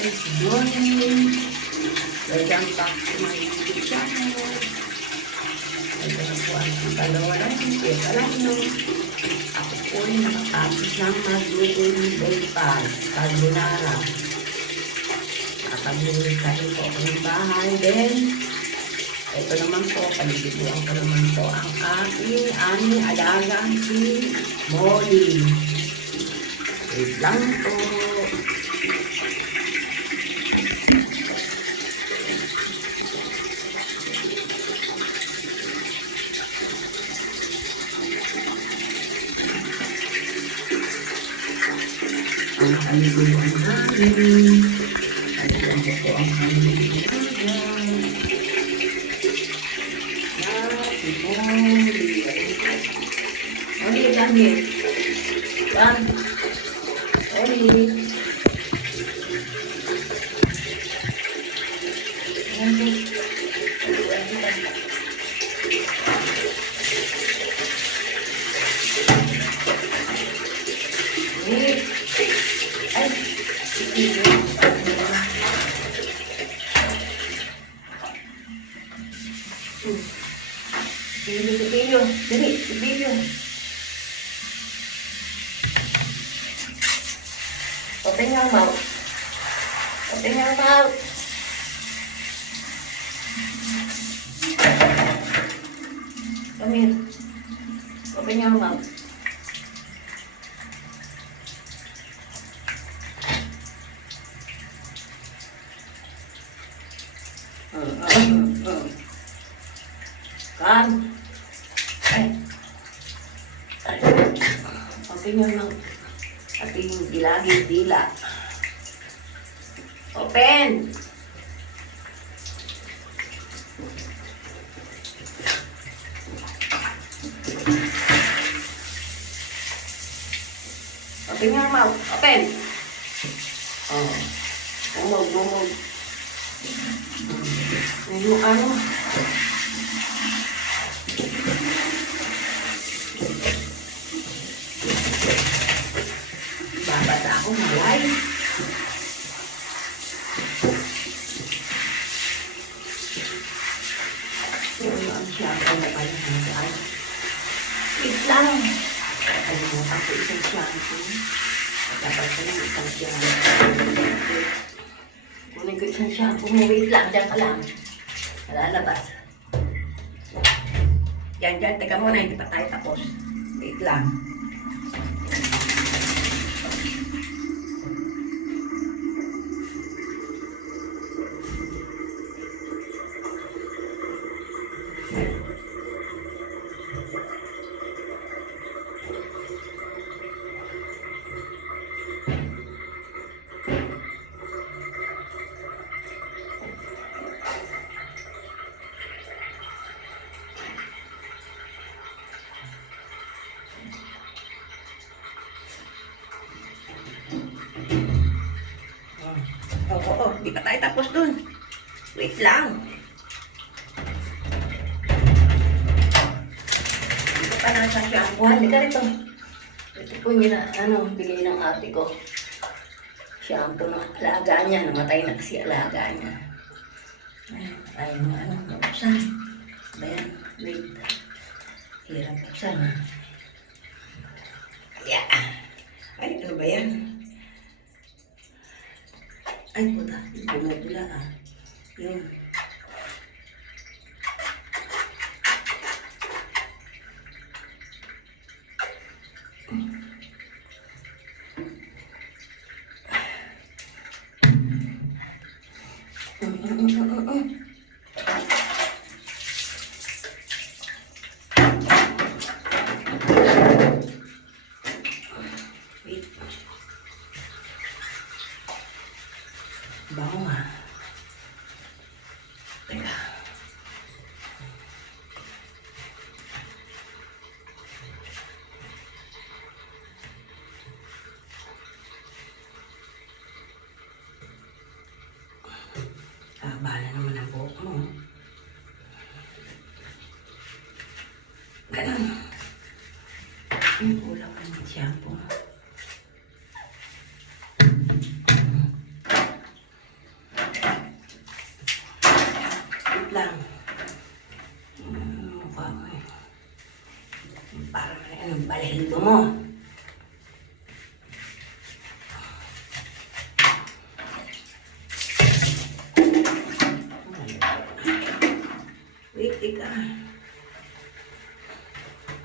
guys, morning. Welcome back to my YouTube channel. Ito na po ang pangalawalan. Alam nyo, ako po ay nakatapos ng magluto ng breakfast. Carbonara. Nakapaglinis na rin po ako ng bahay. Then, ito naman po, palibiguan ko naman po ang aking alagang si Molly. Wait lang po. Ang palibiguan namin. Palibiguan ko po ang palibiguan. Oli, dami. Yan. Oli. Yan po. Ay. Pilyo. Dali, pilyo. Open your mouth. Open your mouth. Come here. Open your mouth. Come. Open your mouth. Ating gilagid dila. Open! Open your mouth. Open! Oh. Bumog. Yung ano? Babata ako malay. Ang shampoo na pala hanggang. Wait lang. Kalimutan ko isang shampoo. Dapat ko yung isang shampoo. Kunin ko isang shampoo mo. Wait lang. Diyan ka lang. Lalabas. Diyan. Teka muna. Hindi pa tayo tapos. Wait lang. Oo, di pa tayo tapos dun. Wait lang. Ito pa na sa shampoo. Hindi ka rito. Ito po yung bigay ng ate ko. Shampoo ng alaga niya. Namatay na kasi alaga niya. Ay, mabuksan. Ayan, wait. Hirap buksan, ha. Yeah. Ay, ano ba yan? Ay, puta. Bumabula, ah. Yun. Wait. Bango, ah. Teka. Bahala naman ang buhok mo. Ganun. Kulang ka ng shampoo. balahibo mo. Wait, ika.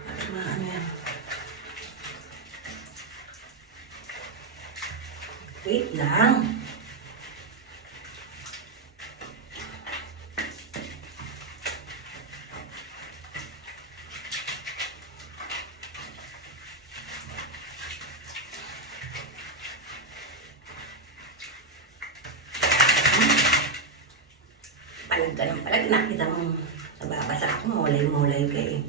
Para maano yan. Wait lang. Palag ka ng palag. Nakita mo, nababasa ako, mulay-mulay ka eh.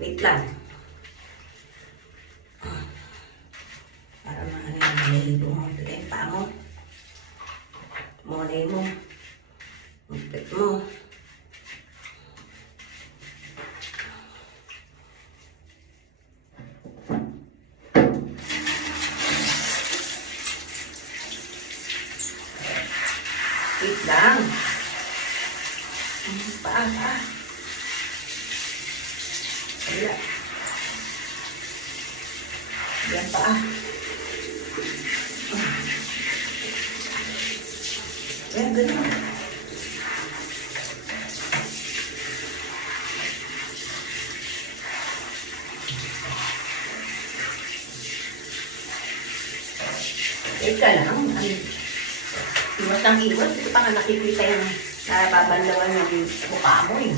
Wait lang. Para maano yung balahibo mo. Tigay yung paa mo. Mulay mo. Magpit mo. Wait lang. Paa. Wala. Yan paa. Ayan, ganun. Teka lang. Iwas ang iwas. Ito pa nga nakikita yung nababandawan yung mukha mo eh.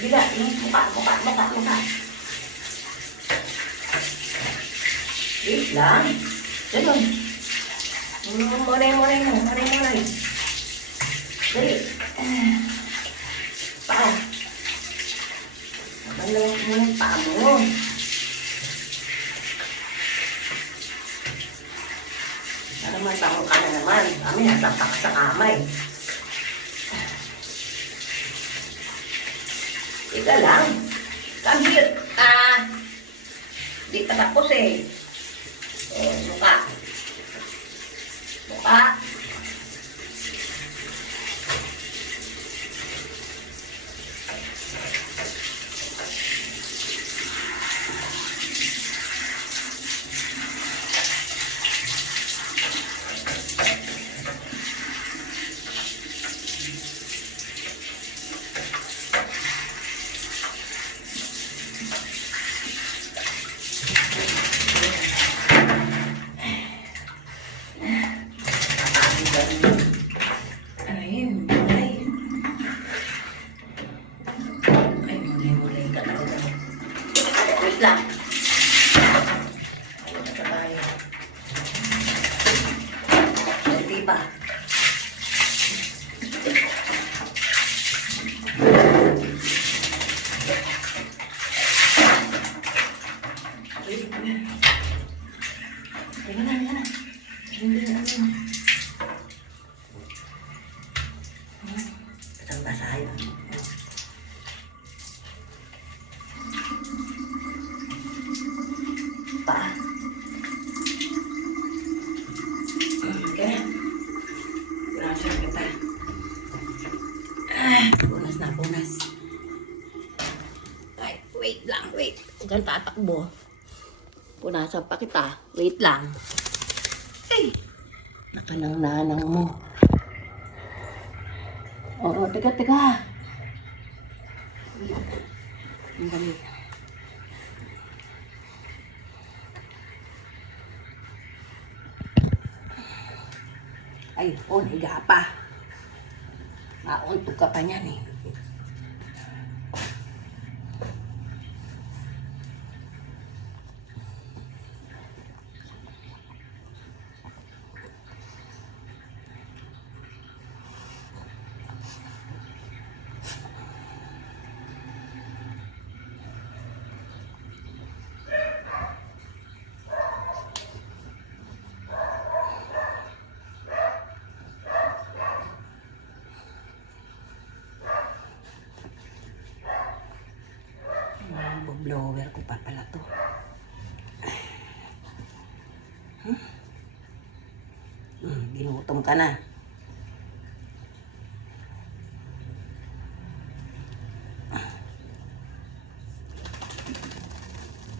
Bila, yung mukha. Wait lang. Ganun. Mulay. Dali. Paa. Mabalawak mo ng paa mo. Naman, bango ka na naman. Kami, nasapak ka sa kamay. Ika lang. Come here. Di pa tapos eh. Mukha. Lang. Ayun na tayo. Hindi pa. Tingnan na. Hindi na ano. Isang basahin. Okay. Punasan kita. Punas. Ay, wait lang. Huwag kang tatakbo. Punasan pa kita. Wait lang. Ay! Nakanang-nanang mo. Oo, teka. Ang dami. Ay, higa pa. Mauntog ka pa niyan eh. blower ko pa pala to. Ginutom ka na.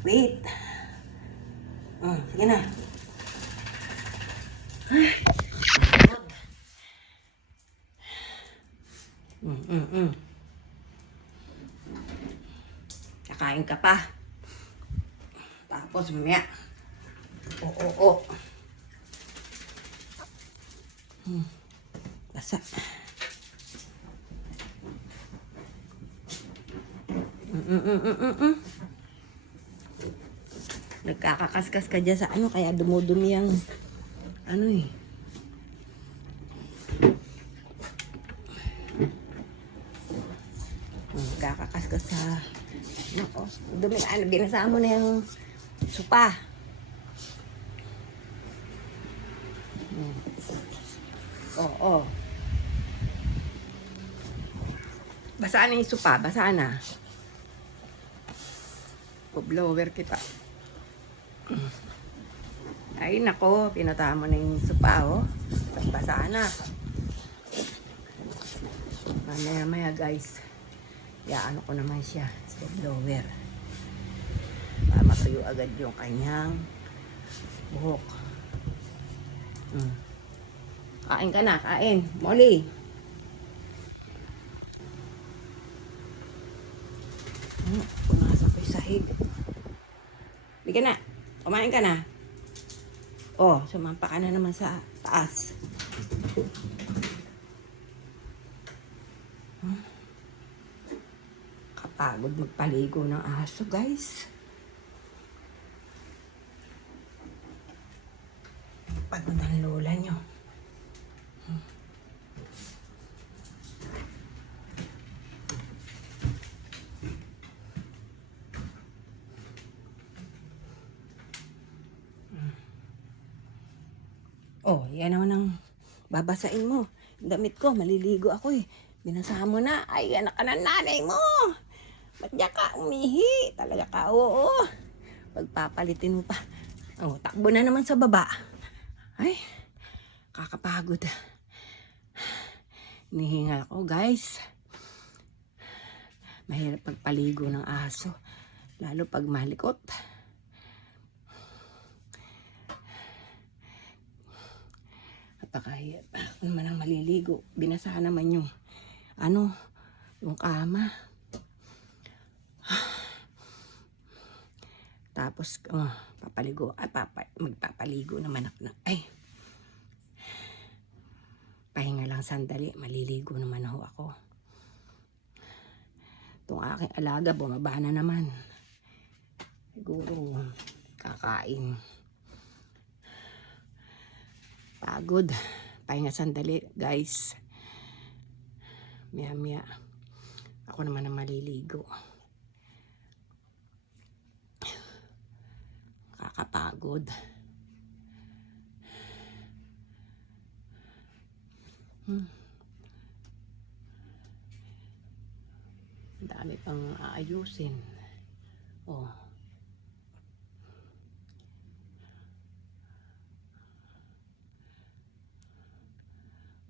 Wait. Sige na. Kakain ka pa. Tapos mamaya. Oo. Basa. Nagkakakaskas ka dyan sa ano, kaya dumudumi ang ano eh. Nagkakakaskas sa nako, dumi, ano, binasa mo na yung supa. Oo. Basaan na yung supa, basaan na. Blower kita. Ay nako, pinata mo na yung supa, oh. Basaan na. Maya guys, ano ko naman siya sa blower para matuyo agad yung kanyang buhok. Kain ka na, kain. Molly. Pumasok ko yung sahig. Hindi ka na. Kumain ka na. Oh, sumampa ka na naman sa taas. Kapagod magpaligo ng aso, guys. Pagod ang lola nyo. Oh, yan naman ang babasain mo. Damit ko, maliligo ako eh. Binasa mo na. Ay, anak ka ng nanay mo. Ba't niya ka umihi? Talaga ka, oo. Pagpapalitin mo pa. Oh, takbo na naman sa baba. Ay, kakapagod. Hinihingal ako, guys. Mahirap pagpaligo ng aso. Lalo pag malikot. Napakahirap. Ako naman ang maliligo. Binasa naman yung yung kama. Tapos, papaligo. Magpapaligo naman ako. Ay, pahinga lang sandali. Maliligo naman ako. Itong aking alaga, bumaba na naman. Siguro, kakain. Pagod. Pahinga sandali, guys. Maya. Ako naman ang maliligo. Kakapagod. Dami pang aayusin. Oh.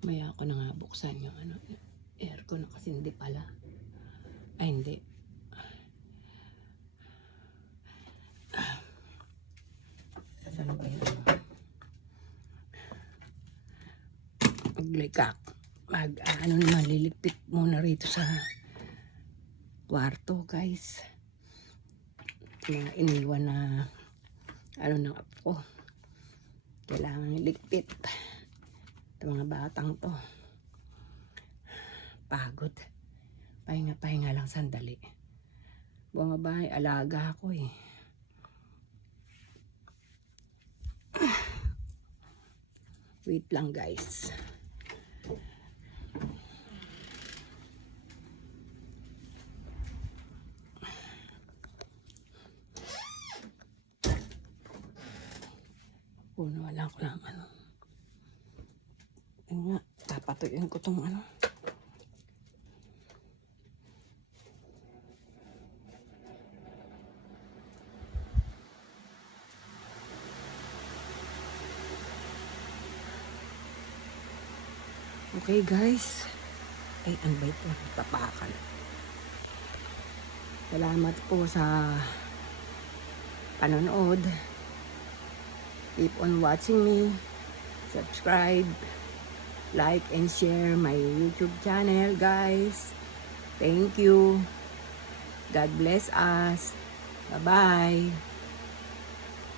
Maya ako na nga buksan yung aircon kasi hindi pala. Ay, hindi. Saan ba yun? Maglikak. Naman, liligpit muna rito sa kwarto, guys. Mga iniwan na ng apo ko. Kailangan iligpit. Ito mga batang to. Pagod. Pahinga lang sandali. Bumaba, alaga ako eh. Wait lang, guys. Wala ko lang Ayun nga, papatuyin ko tong Okay guys. Ay, ano ba ito? Tapakan. Salamat po sa panonood. Keep on watching me. Subscribe, like, and share my YouTube channel, guys. Thank you. God bless us. Bye-bye.